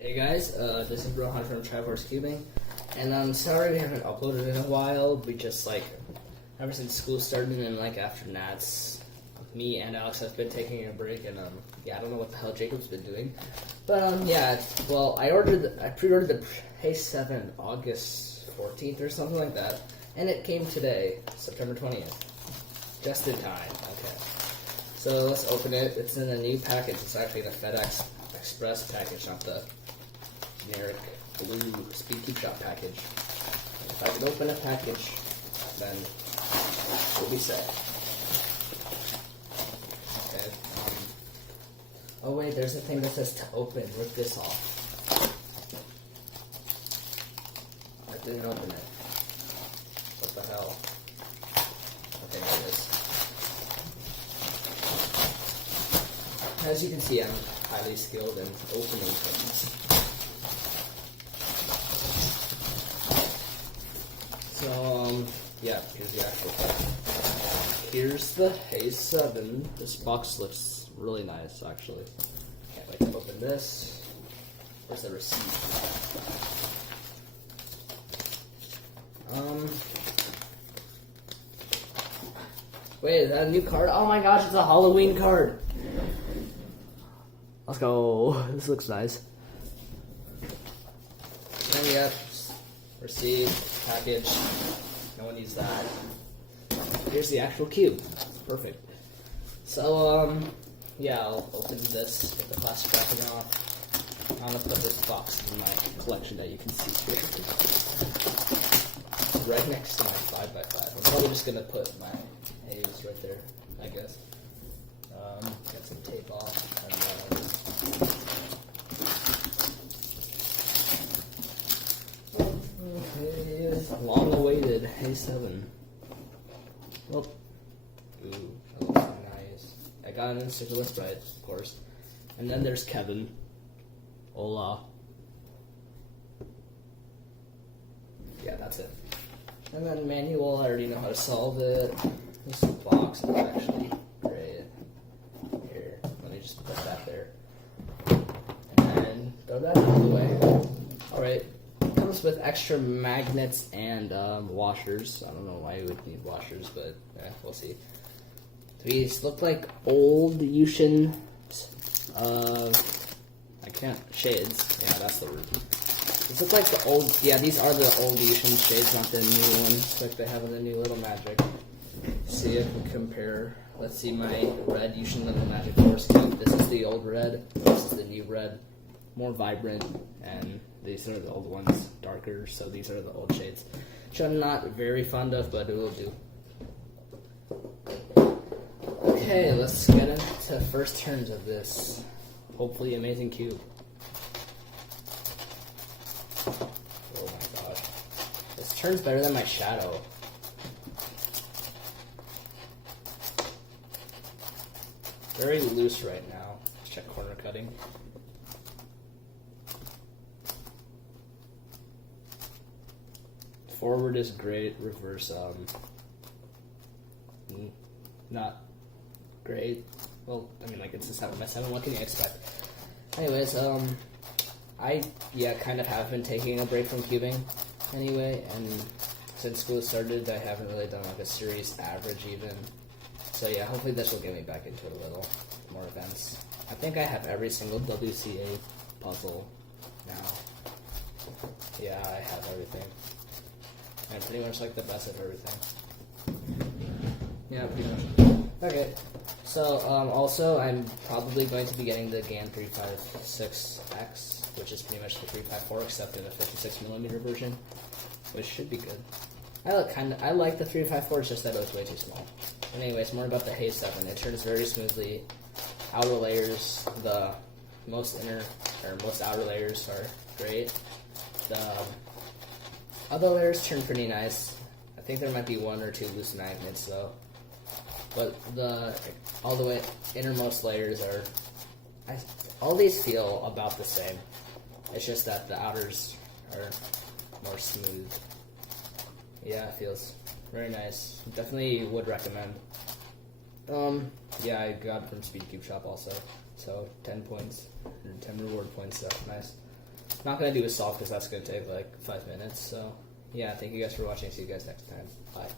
Hey guys, this is Rohan from Triforce Cubing, and I'm sorry we haven't uploaded in a while. We just ever since school started and after Nats, me and Alex have been taking a break, and I don't know what the hell Jacob's been doing, but well, I pre-ordered the Hay7 August 14th or something like that, and it came today, September 20th, just in time. Okay, so let's open it. It's in a new package. It's actually the FedEx Express package, not the generic blue SpeedCubeShop package. If I can open a package, then we'll be set. Okay. Oh wait, there's a thing that says to open. Rip this off. I didn't open it. What the hell? Okay, there it is. As you can see, I'm highly skilled in opening things. So, here's the actual thing. Here's the Hay7. This box looks really nice, actually. Can't wait to open this. Where's the receipt? Wait, is that a new card? Oh my gosh, it's a Halloween card! Let's go. This looks nice. And we have receipt, package. No one needs that. Here's the actual cube. Perfect. So, I'll open this, get the plastic wrapping off. I'm gonna put this box in my collection that you can see here. Right next to my 5x5. I'm probably just gonna put my A's right there, I guess. Get some tape off. And long awaited Hay7. Oh. Ooh, that looks nice. I got an Instagram Sprite, of course. And then there's Kevin. Hola. Yeah, that's it. And then manual, I already know how to solve it. This box is actually great. Here, let me just put that there. And throw that out of the way. Alright. Comes with extra magnets and washers. I don't know why you would need washers, but we'll see. These look like old Yushin shades. Yeah, that's the word. These look like the old, these are the old Yushin shades, not the new ones like they have in the new Little Magic. See if we compare. Let's see my red Yushin Little Magic Force Cube. This is the old red, this is the new red. More vibrant, and these are the old ones, darker, so these are the old shades. Which I'm not very fond of, but it will do. Okay, let's get into first turns of this hopefully amazing cube. Oh my gosh. This turns better than my shadow. Very loose right now. Let's check corner cutting. Forward is great, reverse, not great. Well, I mean, it's a 7x7, what can you expect? Anyways, I kind of have been taking a break from cubing anyway, and since school started, I haven't really done a series average even. So hopefully this will get me back into a little more events. I think I have every single WCA puzzle now. Yeah, I have everything. And pretty much the best of everything. Yeah, pretty much. Okay, so also I'm probably going to be getting the GAN 356X, which is pretty much the 354 except in a 56mm version, which should be good. I like the 354, it's just that it was way too small. Anyways, more about the Hay7. It turns very smoothly. Outer layers, the most outer layers are great. The other layers turn pretty nice. I think there might be one or two loose magnets though. But all the way innermost layers all these feel about the same. It's just that the outers are more smooth. Yeah, it feels very nice. Definitely would recommend. I got it from SpeedCubeShop also. So 10 points, 10 reward points, so nice. Not gonna do a solve because that's gonna take like 5 minutes. So yeah, thank you guys for watching. See you guys next time. Bye.